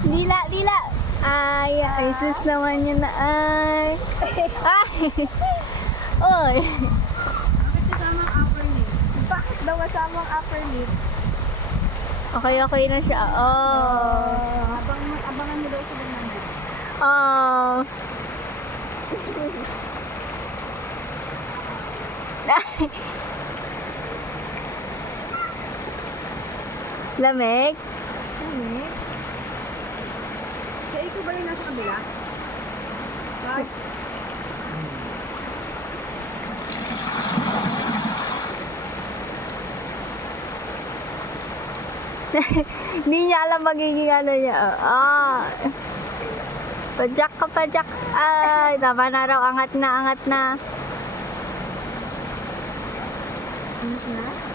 Dila, dila. Ay, sus naman yun na ay. Ay. Oy. Bakit kasama ang upper lip? Bakit daw kasama ang upper lip? Okay na siya. Oh. Abangan mo daw sila naman. Oh. Lamig? Kaya ikaw ba yung nasa kabila? Bag? Hindi niya alam magiging ano niya. Ah. Pajak ka, pajak. Ay, tama na raw. Angat na, angat na. Na?